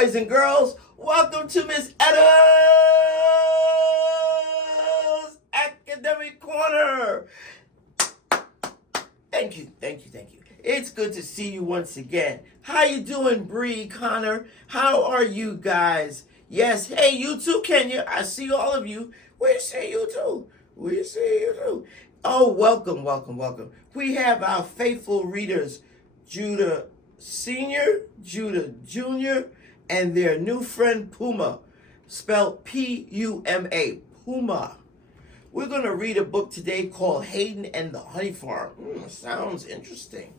boys and girls. Welcome to Ms.Etta's Academic Corner. Thank you. It's good to see you once again. How you doing, Bree, Connor? How are you guys? Yes, hey, you too, Kenya. I see all of you. We see you too. Oh, welcome. We have our faithful readers, Judah Sr., Judah Jr., and their new friend Puma, spelled P-U-M-A, Puma. We're going to read a book today called Hayden and the Honey Farm. Sounds interesting.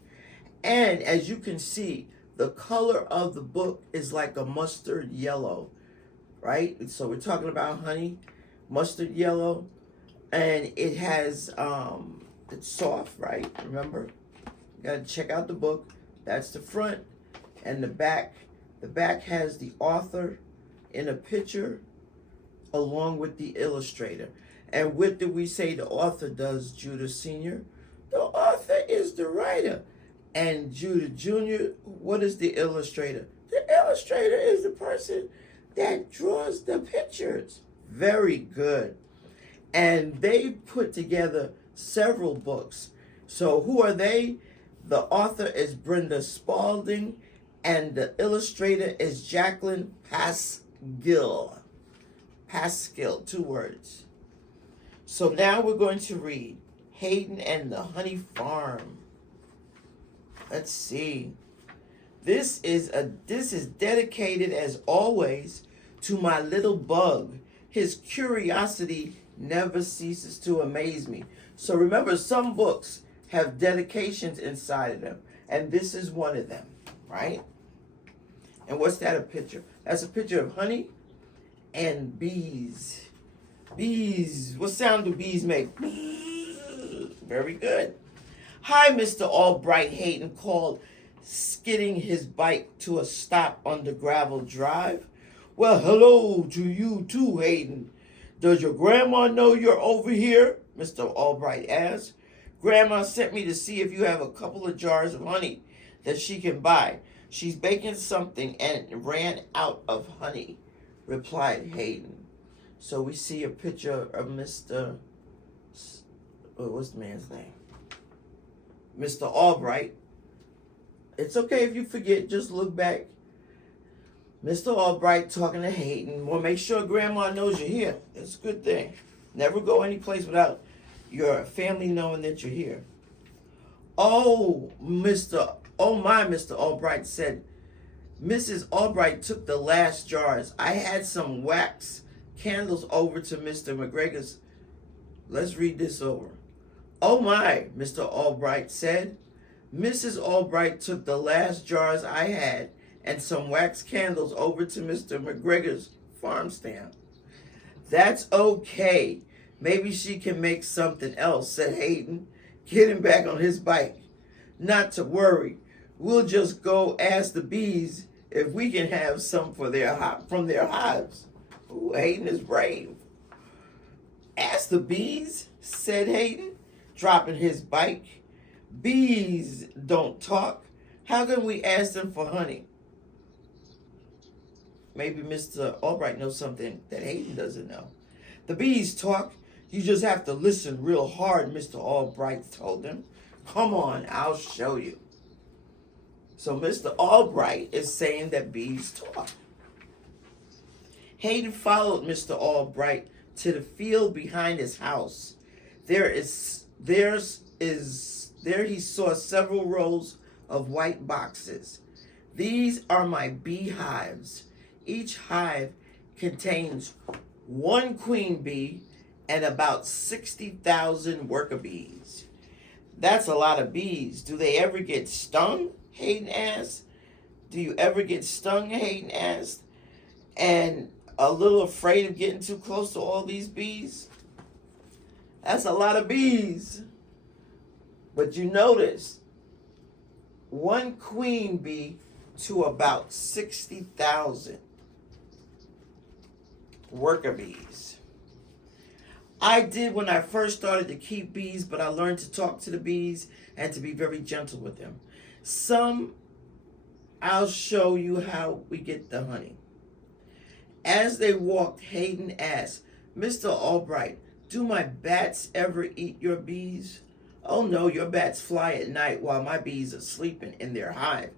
And as you can see, the color of the book is like a mustard yellow, right? So we're talking about honey, mustard yellow, and it has, it's soft, right? Remember, you got to check out the book. That's the front and the back. The back has the author in a picture along with the illustrator. And what did we say the author does, Judah Sr.? The author is the writer. And Judah Jr., what is the illustrator? The illustrator is the person that draws the pictures. Very good. And they put together several books. So who are they? The author is Brenda Spalding, and the illustrator is Jacqueline Pascal. Pascal, 2 words. So now we're going to read Hayden and the Honey Farm. Let's see. This is dedicated as always to my little bug. His curiosity never ceases to amaze me. So remember, some books have dedications inside of them, and this is one of them, right? And what's that a picture? That's a picture of honey and bees. Bees. What sound do bees make? Very good. Hi, Mr. Albright, Hayden called, skidding his bike to a stop on the gravel drive. Well, hello to you too, Hayden. Does your grandma know you're over here? Mr. Albright asked. Grandma sent me to see if you have a couple of jars of honey that she can buy. She's baking something and ran out of honey, replied Hayden. So we see a picture of Mr. What's the man's name? Mr. Albright. It's okay if you forget, just look back. Mr. Albright talking to Hayden. Well, make sure Grandma knows you're here. That's a good thing. Never go any place without your family knowing that you're here. Oh, Mr. Albright said. Mrs. Albright took the last jars. I had some wax candles over to Mr. McGregor's. Let's read this over. Oh my, Mr. Albright said. Mrs. Albright took the last jars I had and some wax candles over to Mr. McGregor's farm stand. That's okay. Maybe she can make something else, said Hayden, getting back on his bike. Not to worry. We'll just go ask the bees if we can have some from their hives. Ooh, Hayden is brave. Ask the bees, said Hayden, dropping his bike. Bees don't talk. How can we ask them for honey? Maybe Mr. Albright knows something that Hayden doesn't know. The bees talk. You just have to listen real hard, Mr. Albright told him. Come on, I'll show you. So Mr. Albright is saying that bees talk. Hayden followed Mr. Albright to the field behind his house. There he saw several rows of white boxes. These are my beehives. Each hive contains 1 queen bee and about 60,000 worker bees. That's a lot of bees. Do they ever get stung? Hayden asked. Do you ever get stung? Hayden asked. And a little afraid of getting too close to all these bees? That's a lot of bees. But you notice, 1 queen bee to about 60,000 worker bees. I did when I first started to keep bees, but I learned to talk to the bees and to be very gentle with them. Some I'll show you how we get the honey. As they walked, Hayden asked, Mr. Albright, do my bats ever eat your bees? Oh no, your bats fly at night while my bees are sleeping in their hive.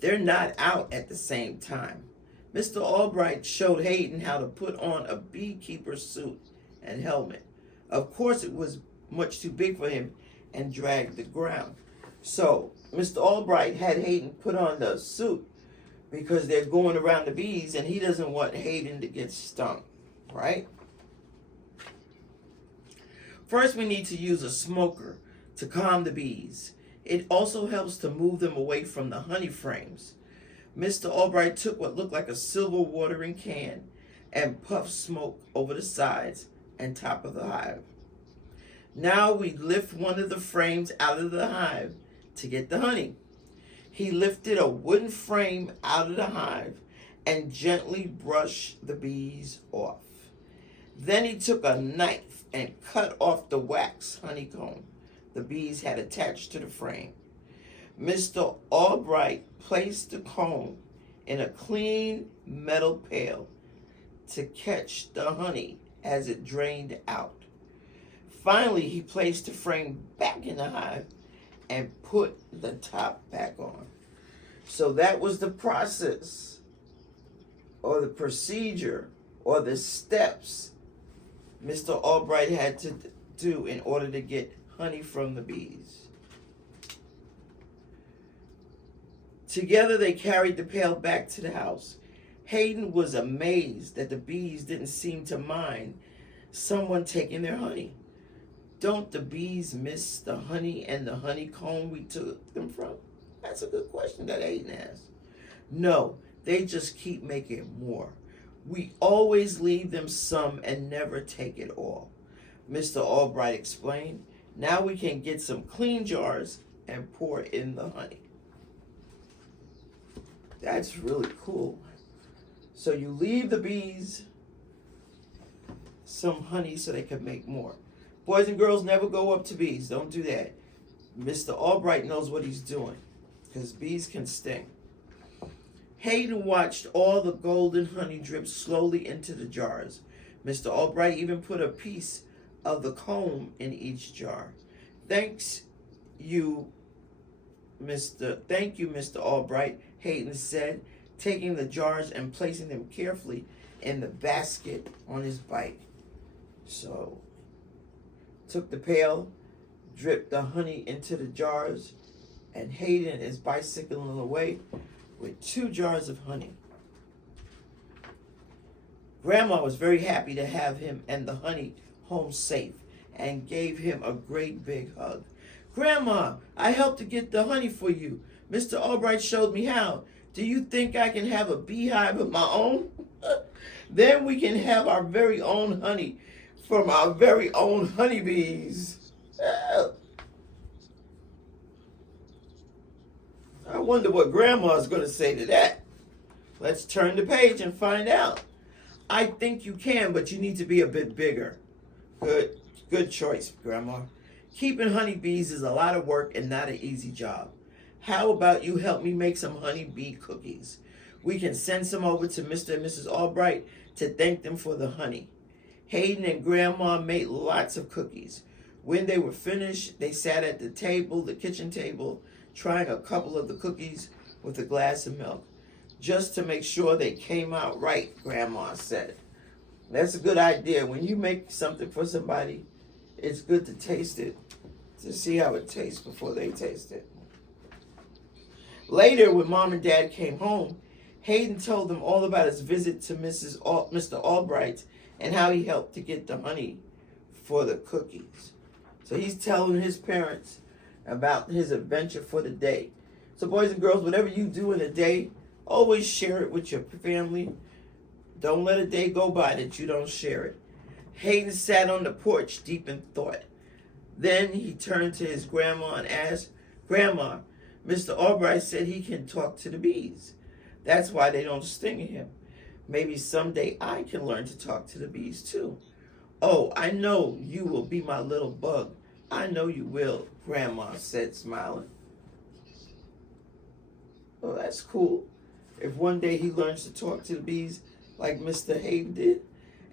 They're not out at the same time. Mr. Albright showed Hayden how to put on a beekeeper suit and helmet. Of course, it was much too big for him and dragged the ground. So, Mr. Albright had Hayden put on the suit because they're going around the bees and he doesn't want Hayden to get stung, right? First, we need to use a smoker to calm the bees. It also helps to move them away from the honey frames. Mr. Albright took what looked like a silver watering can and puffed smoke over the sides and top of the hive. Now we lift one of the frames out of the hive to get the honey. He lifted a wooden frame out of the hive and gently brushed the bees off. Then he took a knife and cut off the wax honeycomb the bees had attached to the frame. Mr. Albright placed the comb in a clean metal pail to catch the honey as it drained out. Finally, he placed the frame back in the hive and put the top back on. So that was the process or the procedure or the steps Mr. Albright had to do in order to get honey from the bees. Together they carried the pail back to the house. Hayden was amazed that the bees didn't seem to mind someone taking their honey. Don't the bees miss the honey and the honeycomb we took them from? That's a good question that Hayden asked. No, they just keep making more. We always leave them some and never take it all. Mr. Albright explained. Now we can get some clean jars and pour in the honey. That's really cool. So you leave the bees some honey so they can make more. Boys and girls, never go up to bees. Don't do that. Mr. Albright knows what he's doing because bees can sting. Hayden watched all the golden honey drip slowly into the jars. Mr. Albright even put a piece of the comb in each jar. Thank you, Mr. Albright, Hayden said, taking the jars and placing them carefully in the basket on his bike. So, took the pail, dripped the honey into the jars, and Hayden is bicycling away with 2 jars of honey. Grandma was very happy to have him and the honey home safe and gave him a great big hug. Grandma, I helped to get the honey for you. Mr. Albright showed me how. Do you think I can have a beehive of my own? Then we can have our very own honey from our very own honeybees. I wonder what Grandma's going to say to that. Let's turn the page and find out. I think you can, but you need to be a bit bigger. Good choice, Grandma. Keeping honeybees is a lot of work and not an easy job. How about you help me make some honeybee cookies? We can send some over to Mr. and Mrs. Albright to thank them for the honey. Hayden and Grandma made lots of cookies. When they were finished, they sat at the table, the kitchen table, trying a couple of the cookies with a glass of milk. Just to make sure they came out right, Grandma said. That's a good idea. When you make something for somebody, it's good to taste it, to see how it tastes before they taste it. Later, when Mom and Dad came home, Hayden told them all about his visit to Mr. Albright and how he helped to get the honey for the cookies. So he's telling his parents about his adventure for the day. So boys and girls, whatever you do in a day, always share it with your family. Don't let a day go by that you don't share it. Hayden sat on the porch deep in thought. Then he turned to his grandma and asked, Grandma, Mr. Albright said he can talk to the bees. That's why they don't sting him. Maybe someday I can learn to talk to the bees too. Oh, I know you will be my little bug. I know you will, Grandma said, smiling. Oh, that's cool. If one day he learns to talk to the bees like Mr. Hayden did.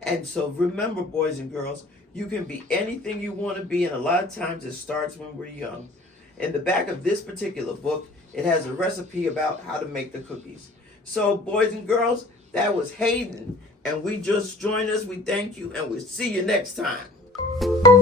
And so remember, boys and girls, you can be anything you want to be, and a lot of times it starts when we're young. In the back of this particular book, it has a recipe about how to make the cookies. So, boys and girls, that was Hayden, and we just joined us. We thank you, and we'll see you next time.